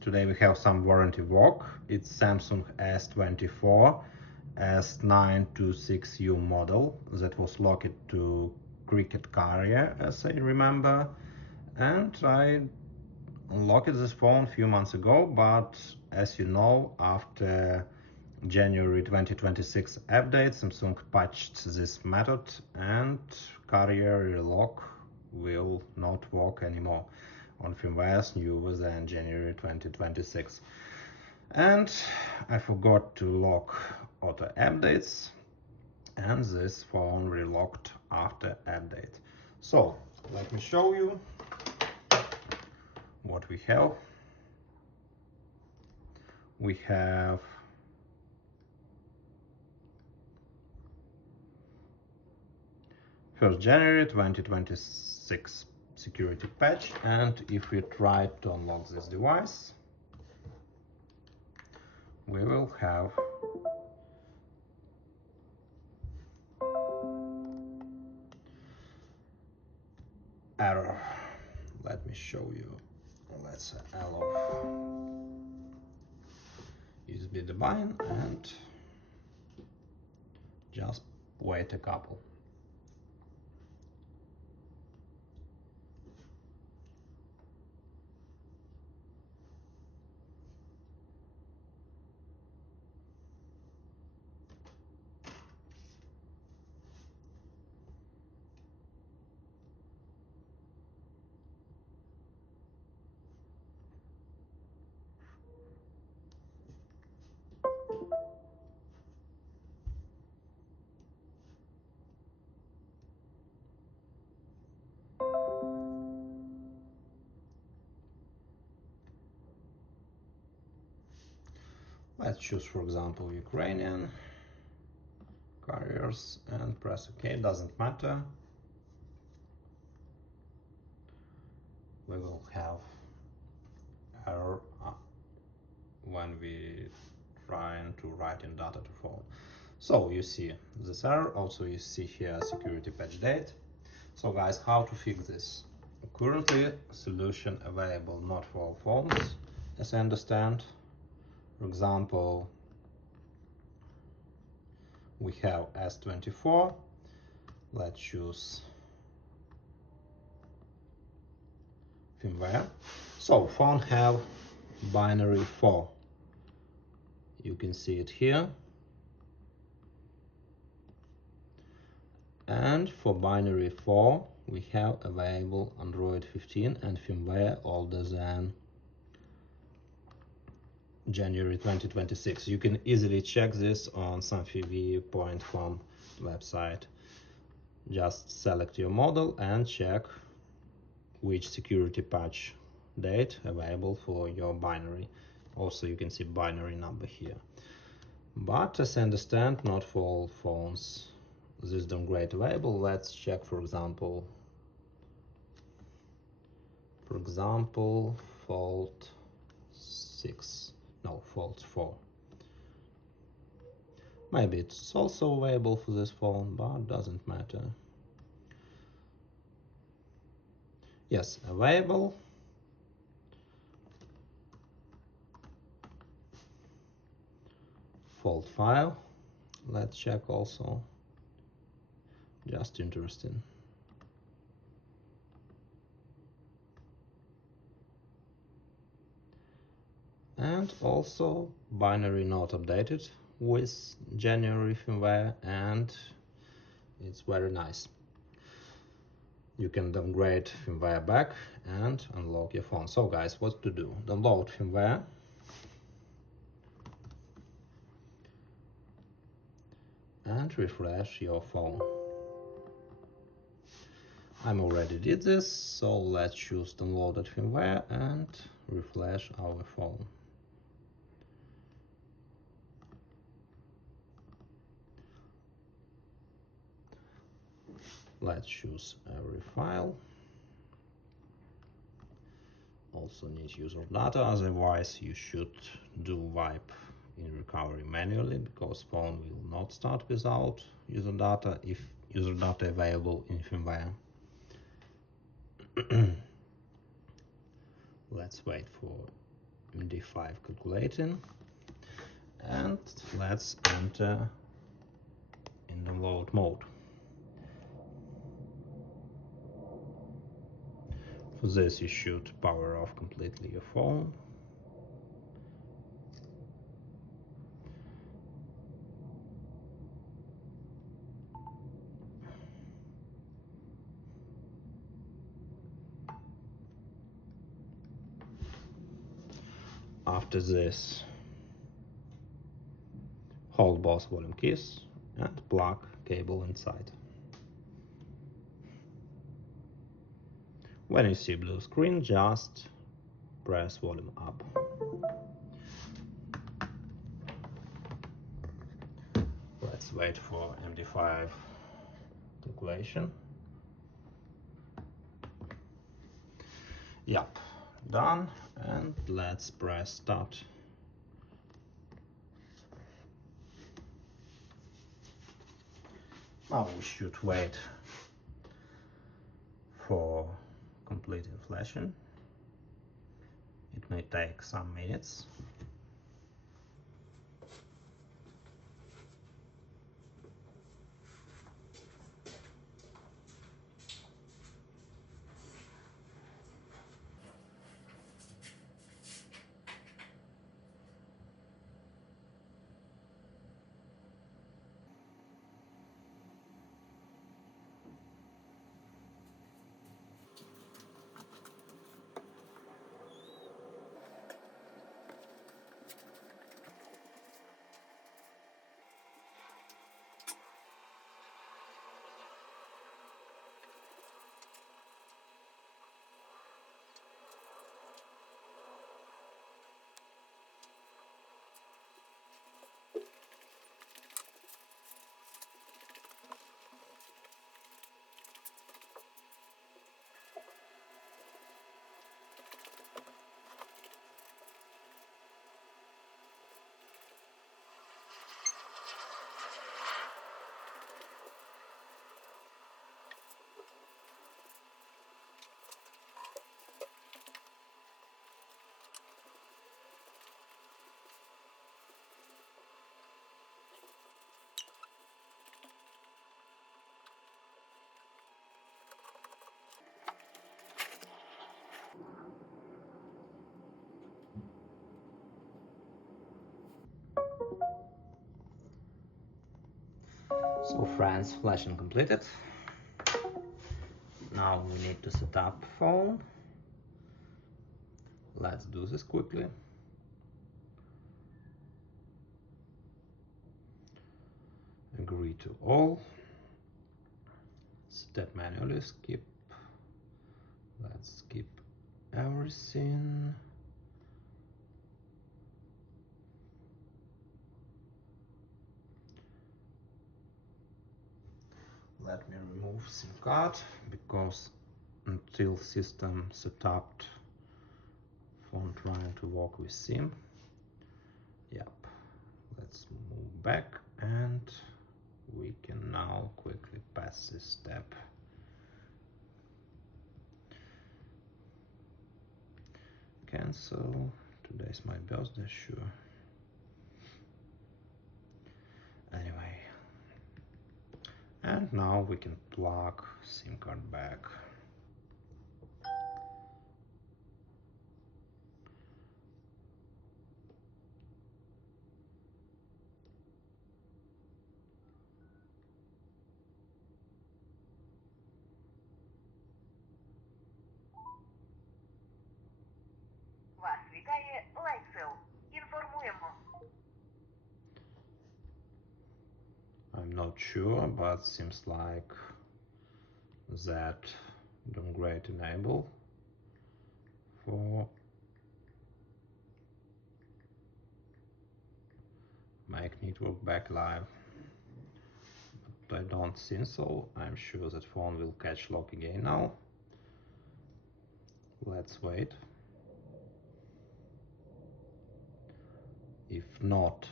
today we have some warranty walk. It's Samsung S24 S926U model that was locked to Cricket carrier, as I remember, and I unlocked this phone a few months ago, but as you know, after January 2026 update, Samsung patched this method and carrier relock will not work anymore on firmwares newer than January 2026. And I forgot to lock auto updates, and this phone relocked after update. So let me show you what we have. We have January 2026 security patch, and if we try to unlock this device, we will have error. Let me show you. Let's allow USB define and just wait a couple. Let's choose, for example, Ukrainian carriers and press OK. Doesn't matter. We will have error when we trying to write in data to phone. So you see this error. Also you see here security patch date. So guys, how to fix this? Currently solution available not for all phones, as I understand. For example, we have S24. Let's choose firmware. So phone have binary 4. You can see it here. And for binary 4, we have available Android 15 and firmware older than January 2026. You can easily check this on somfv.com website. Just select your model and check which security patch date available for your binary. Also you can see binary number here. But as I understand, not for all phones this downgrade available. Let's check, for example, fault 6. No, fault 4. Maybe it's also available for this phone, but doesn't matter. Yes, available. Fault 5. Let's check also. Just interesting. And also binary not updated with January firmware, and it's very nice. You can downgrade firmware back and unlock your phone. So guys, what to do? Download firmware. And refresh your phone. I'm already did this, so let's choose downloaded firmware and refresh our phone. Let's choose every file. Also need user data, otherwise you should do wipe in recovery manually, because phone will not start without user data if user data available in firmware. Let's wait for MD5 calculating, and let's enter in download mode. For this you should power off completely your phone. After this, hold both volume keys and plug cable inside. When you see blue screen, just press volume up. Let's wait for MD5 calculation. Yep, done, and let's press start. Now we should wait for completing flashing. It may take some minutes. So friends, flashing completed. Now we need to set up phone. Let's do this quickly. Agree to all. Step manually, skip. Let's skip everything. Let me remove SIM card, because until system setup, phone trying to work with SIM. Yep, let's move back and we can now quickly pass this step. Cancel. Today's my birthday, sure. Anyway, and now we can plug SIM card back. Вас вітає Лайфсел. Інформуємо. I'm not sure, but seems like that downgrade enable for make network back live. But I don't think so. I'm sure that phone will catch lock again now. Let's wait. If not,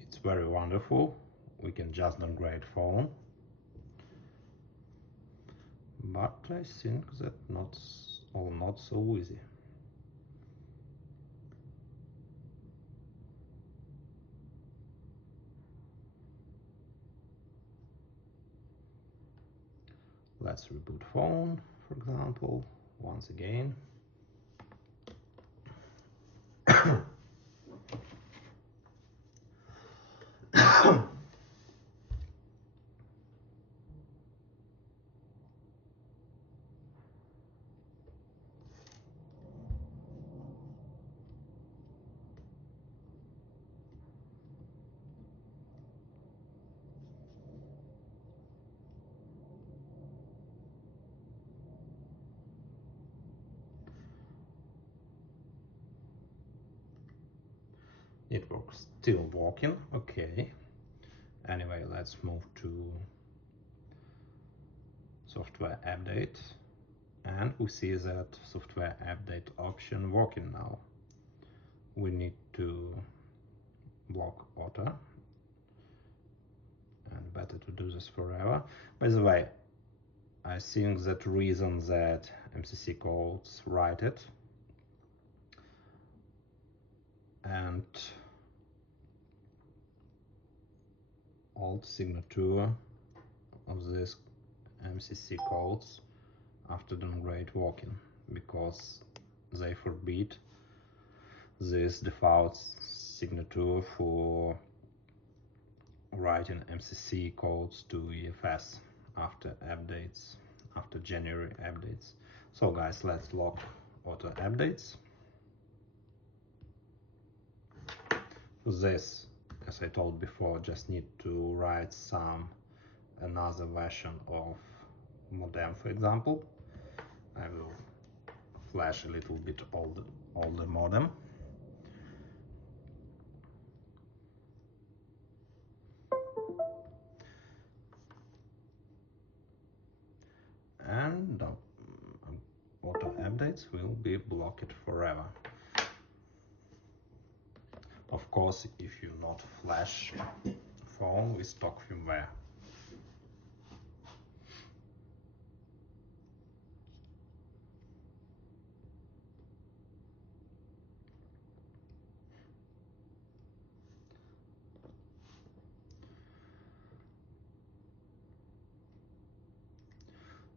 it's very wonderful. We can just downgrade phone. But I think that not so easy. Let's reboot phone, for example, once again. Network still working, okay. Anyway, let's move to software update, and we see that software update option working now. We need to block auto, and better to do this forever. By the way, I think that reason that MCC codes write it and alt signature of this MCC codes after downgrade working, because they forbid this default signature for writing MCC codes to EFS after updates, after January updates. So guys, let's lock auto updates. For this, as I told before, just need to write another version of modem, for example. I will flash a little bit older modem. And auto updates will be blocked forever. Of course, if you not flash phone with stock firmware.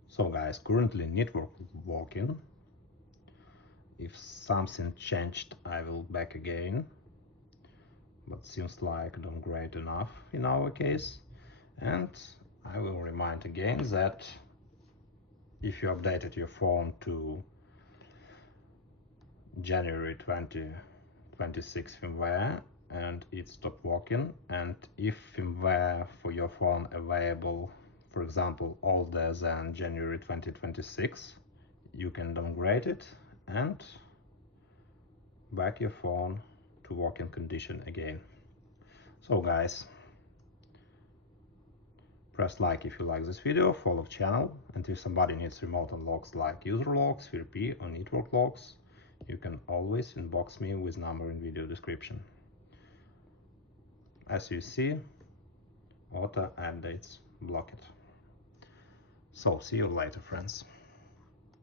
So guys, currently network working. If something changed, I will back again. But seems like downgrade enough in our case. And I will remind again that if you updated your phone to January 2026 firmware and it stopped working, and if firmware for your phone available, for example, older than January 2026, you can downgrade it and back your phone to working condition again. So guys, press like if you like this video, follow the channel, and if somebody needs remote unlocks like user locks, VRP or network locks, you can always inbox me with number in video description. As you see, auto updates blocked. So see you later, friends.